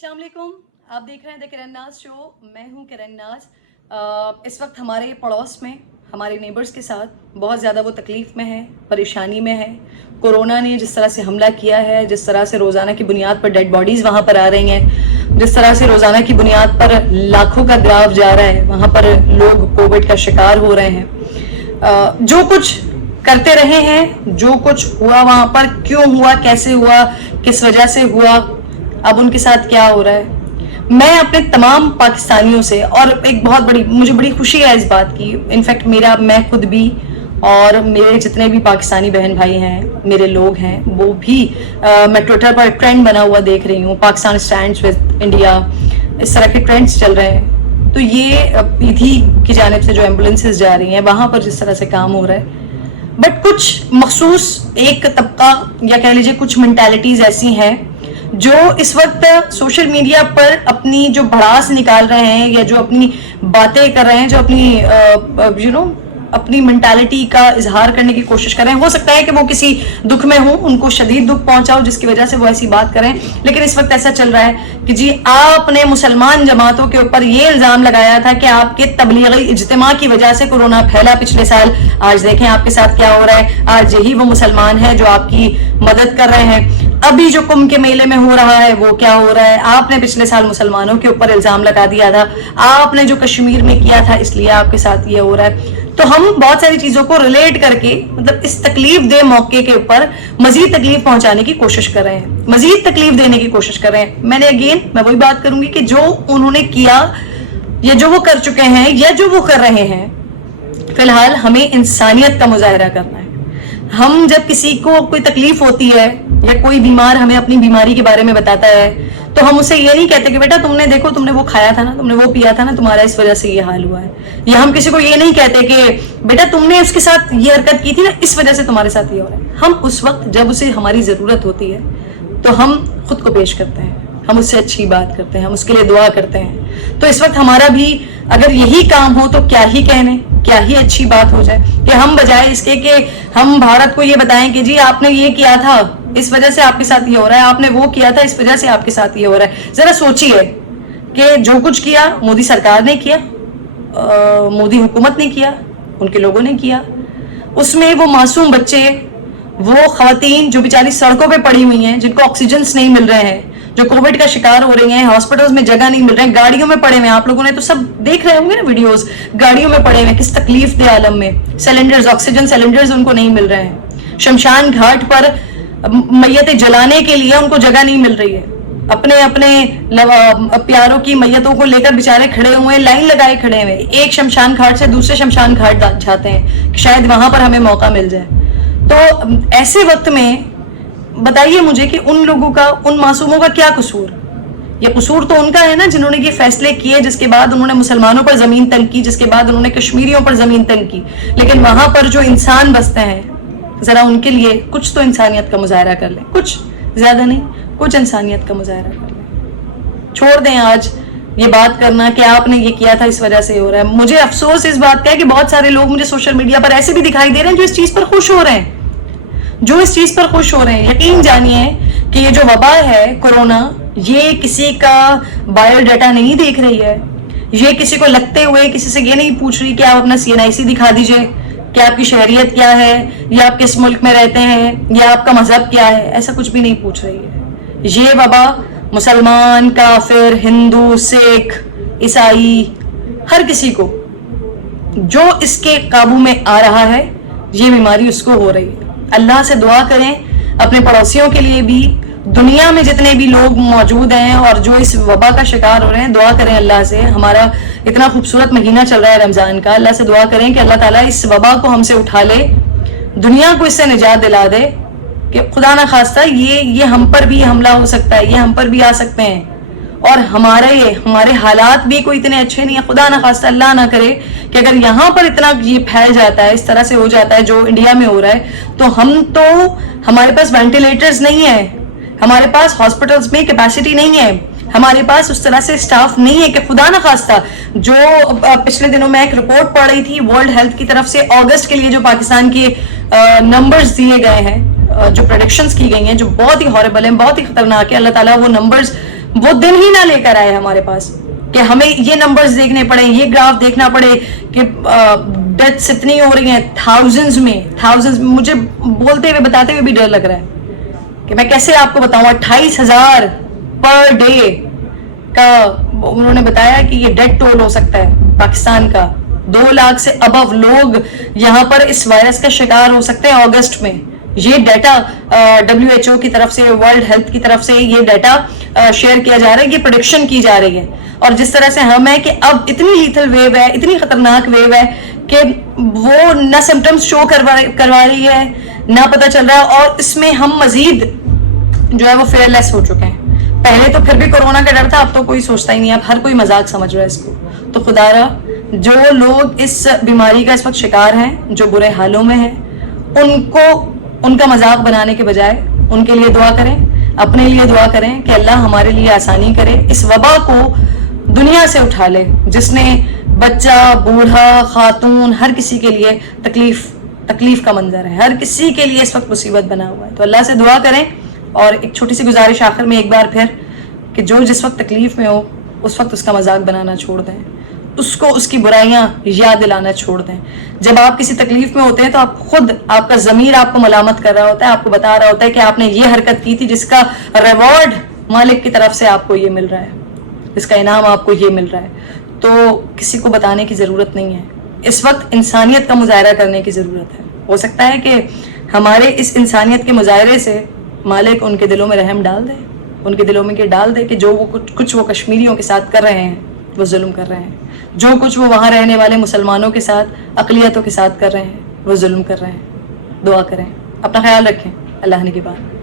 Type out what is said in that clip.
अस्सलाम वालेकुम, आप देख रहे हैं द किरण नाज शो। मैं हूं किरण नाज। इस वक्त हमारे पड़ोस में हमारे नेबर्स के साथ बहुत ज़्यादा वो तकलीफ़ में है, परेशानी में है। कोरोना ने जिस तरह से हमला किया है, जिस तरह से रोज़ाना की बुनियाद पर डेड बॉडीज़ वहाँ पर आ रही हैं, जिस तरह से रोज़ाना की बुनियाद पर लाखों का ग्राफ जा रहा है, वहाँ पर लोग कोविड का शिकार हो रहे हैं। जो कुछ करते रहे हैं, जो कुछ हुआ वहाँ पर, क्यों हुआ, कैसे हुआ, किस वजह से हुआ, अब उनके साथ क्या हो रहा है, मैं अपने तमाम पाकिस्तानियों से, और एक बहुत बड़ी मुझे बड़ी खुशी है इस बात की, इनफैक्ट मैं खुद भी और मेरे जितने भी पाकिस्तानी बहन भाई हैं, मेरे लोग हैं, वो भी मैं ट्विटर पर ट्रेंड बना हुआ देख रही हूँ, पाकिस्तान स्टैंड्स विद इंडिया, इस तरह के ट्रेंड्स चल रहे हैं। तो ये पीधी की जानिब से जो एम्बुलेंसेज जा रही हैं, वहाँ पर जिस तरह से काम हो रहा है, बट कुछ मखसूस एक तबका या कह लीजिए कुछ मेंटालिटीज ऐसी हैं जो इस वक्त सोशल मीडिया पर अपनी जो भड़ास निकाल रहे हैं, या जो अपनी बातें कर रहे हैं, जो अपनी अपनी मेंटालिटी का इजहार करने की कोशिश कर रहे हैं। हो सकता है कि वो किसी दुख में हो, उनको शदीद दुख पहुंचा हो, जिसकी वजह से वो ऐसी बात करें, लेकिन इस वक्त ऐसा चल रहा है कि जी आपने मुसलमान जमातों के ऊपर ये इल्जाम लगाया था कि आपके तबलीगी इज्तिमा की वजह से कोरोना फैला पिछले साल। आज देखें आपके साथ क्या हो रहा है। आज यही वो मुसलमान है जो आपकी मदद कर रहे हैं। अभी जो कुंभ के मेले में हो रहा है वो क्या हो रहा है, आपने पिछले साल मुसलमानों के ऊपर इल्जाम लगा दिया था, आपने जो कश्मीर में किया था इसलिए आपके साथ ये हो रहा है। तो हम बहुत सारी चीजों को रिलेट करके, मतलब इस तकलीफ दे मौके के ऊपर मजीद तकलीफ पहुंचाने की कोशिश कर रहे हैं, मजीद तकलीफ देने की कोशिश कर रहे हैं। मैं वही बात करूंगी कि जो उन्होंने किया, या जो वो कर चुके हैं, या जो वो कर रहे हैं, फिलहाल हमें इंसानियत का मुजाहरा करना है। हम जब किसी को कोई तकलीफ होती है, या कोई बीमार हमें अपनी बीमारी के बारे में बताता है, तो हम उसे ये नहीं कहते कि बेटा तुमने देखो, तुमने वो खाया था ना, तुमने वो पिया था ना, तुम्हारा इस वजह से ये हाल हुआ है। या हम किसी को ये नहीं कहते कि बेटा तुमने उसके साथ ये हरकत की थी ना, इस वजह से तुम्हारे साथ ये हो रहा है। हम उस वक्त जब उसे हमारी जरूरत होती है तो हम खुद को पेश करते हैं, हम उससे अच्छी बात करते हैं, हम उसके लिए दुआ करते हैं। तो इस वक्त हमारा भी अगर यही काम हो तो क्या ही कहने, क्या ही अच्छी बात हो जाए कि हम बजाय इसके कि हम भारत को ये बताएं कि जी आपने ये किया था इस वजह से आपके साथ ये हो रहा है, आपने वो किया था इस वजह से आपके साथ ये हो रहा है। जरा सोचिए कि जो कुछ किया मोदी सरकार ने किया, मोदी हुकूमत ने किया, उनके लोगों ने किया, उसमें वो मासूम बच्चे, वो खवातीन जो बेचारी सड़कों पे पड़ी हुई हैं, जिनको ऑक्सीजन नहीं मिल रहे हैं, जो कोविड का शिकार हो रही हैं, हॉस्पिटल्स में जगह नहीं मिल रहे हैं, गाड़ियों में पड़े हुए हैं, आप लोगों ने तो सब देख रहे होंगे ना वीडियोस, गाड़ियों में पड़े हुए, किस तकलीफ दे आलम में, सिलेंडर्स, ऑक्सीजन सिलेंडर्स उनको नहीं मिल रहे हैं, शमशान घाट पर मैयतें जलाने के लिए उनको जगह नहीं मिल रही है, अपने अपने प्यारों की मैयतों को लेकर बेचारे खड़े हुए, लाइन लगाए खड़े हुए, एक शमशान घाट से दूसरे शमशान घाट जाते हैं कि शायद वहां पर हमें मौका मिल जाए। तो ऐसे वक्त में बताइए मुझे कि उन लोगों का, उन मासूमों का क्या कसूर? ये कसूर तो उनका है ना जिन्होंने ये फैसले किए, जिसके बाद उन्होंने मुसलमानों पर जमीन तंग की, जिसके बाद उन्होंने कश्मीरियों पर जमीन तंग की। लेकिन वहां पर जो इंसान बसते हैं, जरा उनके लिए कुछ तो इंसानियत का मुजाहरा कर लें, कुछ ज्यादा नहीं, कुछ इंसानियत का मुजाहरा कर लें। छोड़ दें आज ये बात करना कि आपने ये किया था इस वजह से हो रहा है। मुझे अफसोस इस बात का है कि बहुत सारे लोग मुझे सोशल मीडिया पर ऐसे भी दिखाई दे रहे हैं जो इस चीज पर खुश हो रहे हैं, जो इस चीज पर खुश हो रहे हैं। यकीन जानिए कि ये जो वबा है कोरोना, ये किसी का बायोडाटा नहीं देख रही है, ये किसी को लगते हुए किसी से ये नहीं पूछ रही कि आप अपना CNIC दिखा दीजिए, कि आपकी शहरियत क्या है, या आप किस मुल्क में रहते हैं, या आपका मजहब क्या है, ऐसा कुछ भी नहीं पूछ रही है। ये वबा मुसलमान, काफिर, हिंदू, सिख, ईसाई, हर किसी को जो इसके काबू में आ रहा है, ये बीमारी उसको हो रही है। अल्लाह से दुआ करें अपने पड़ोसियों के लिए भी, दुनिया में जितने भी लोग मौजूद हैं और जो इस वबा का शिकार हो रहे हैं, दुआ करें अल्लाह से। हमारा इतना खूबसूरत महीना चल रहा है रमजान का, अल्लाह से दुआ करें कि अल्लाह ताला इस वबा को हमसे उठा ले, दुनिया को इससे निजात दिला दे, कि खुदा ना खास्ता ये हम पर भी हमला हो सकता है, ये हम पर भी आ सकते हैं, और हमारे हालात भी कोई इतने अच्छे नहीं है। खुदा ना खास्ता, अल्लाह ना करे कि अगर यहाँ पर इतना ये फैल जाता है, इस तरह से हो जाता है जो इंडिया में हो रहा है, तो हमारे पास वेंटिलेटर्स नहीं है, हमारे पास हॉस्पिटल्स में कैपेसिटी नहीं है, हमारे पास उस तरह से स्टाफ नहीं है कि खुदा ना खास्ता, जो पिछले दिनों में एक रिपोर्ट पढ़ रही थी वर्ल्ड हेल्थ की तरफ से, अगस्त के लिए जो पाकिस्तान के नंबर्स दिए गए हैं, जो प्रेडिक्शंस की गई हैं, जो बहुत ही हॉरिबल हैं, बहुत ही खतरनाक है, अल्लाह ताला वो नंबर्स وہ دن ہی نہ لے کر آئے ہمارے پاس کہ ہمیں یہ نمبرز دیکھنے پڑے, یہ گراف دیکھنا پڑے کہ ڈیتھس اتنی ہو رہی ہیں تھاؤزنڈز میں. مجھے بولتے ہوئے بتاتے ہوئے بھی ڈر لگ رہا ہے کہ میں کیسے آپ کو بتاؤں. 28,000 پر ڈے کا انہوں نے بتایا کہ یہ ڈیتھ ٹول ہو سکتا ہے پاکستان کا. 2 لاکھ سے ابو لوگ یہاں پر اس وائرس کا شکار ہو سکتے ہیں اگست میں. یہ ڈیٹا WHO کی طرف سے, ورلڈ ہیلتھ کی طرف سے یہ ڈیٹا شیئر کیا جا رہا ہے, یہ پریڈکشن کی جا رہی ہے. اور جس طرح سے ہم ہے کہ اب اتنی لیتھل ویو ہے, اتنی خطرناک ویو ہے کہ وہ نہ سمٹمز شو کروا رہی ہے, نہ پتہ چل رہا, اور اس میں ہم مزید جو ہے وہ فیئر لیس ہو چکے ہیں. پہلے تو پھر بھی کورونا کا ڈر تھا, اب تو کوئی سوچتا ہی نہیں ہے, اب ہر کوئی مذاق سمجھ رہا ہے اس کو. تو خدا را جو لوگ اس بیماری کا اس وقت شکار ہیں, جو برے حالوں میں ہیں, ان کا مذاق بنانے کے بجائے ان کے لیے دعا کریں, اپنے لیے دعا کریں کہ اللہ ہمارے لیے آسانی کرے, اس وبا کو دنیا سے اٹھا لے, جس نے بچہ, بوڑھا, خاتون, ہر کسی کے لیے تکلیف کا منظر ہے, ہر کسی کے لیے اس وقت مصیبت بنا ہوا ہے. تو اللہ سے دعا کریں. اور ایک چھوٹی سی گزارش آخر میں ایک بار پھر کہ جو جس وقت تکلیف میں ہو اس وقت اس کا مذاق بنانا چھوڑ دیں, اس کو اس کی برائیاں یاد دلانا چھوڑ دیں. جب آپ کسی تکلیف میں ہوتے ہیں تو آپ خود, آپ کا ضمیر آپ کو ملامت کر رہا ہوتا ہے, آپ کو بتا رہا ہوتا ہے کہ آپ نے یہ حرکت کی تھی جس کا ریوارڈ مالک کی طرف سے آپ کو یہ مل رہا ہے, جس کا انعام آپ کو یہ مل رہا ہے. تو کسی کو بتانے کی ضرورت نہیں ہے, اس وقت انسانیت کا مظاہرہ کرنے کی ضرورت ہے. ہو سکتا ہے کہ ہمارے اس انسانیت کے مظاہرے سے مالک ان کے دلوں میں رحم ڈال دے, ان کے دلوں میں یہ ڈال دے کہ جو وہ کچھ وہ کشمیریوں کے ساتھ کر رہے ہیں وہ ظلم کر رہے ہیں, جو کچھ وہ وہاں رہنے والے مسلمانوں کے ساتھ, اقلیتوں کے ساتھ کر رہے ہیں وہ ظلم کر رہے ہیں. دعا کریں, اپنا خیال رکھیں, اللہ نے کی بات.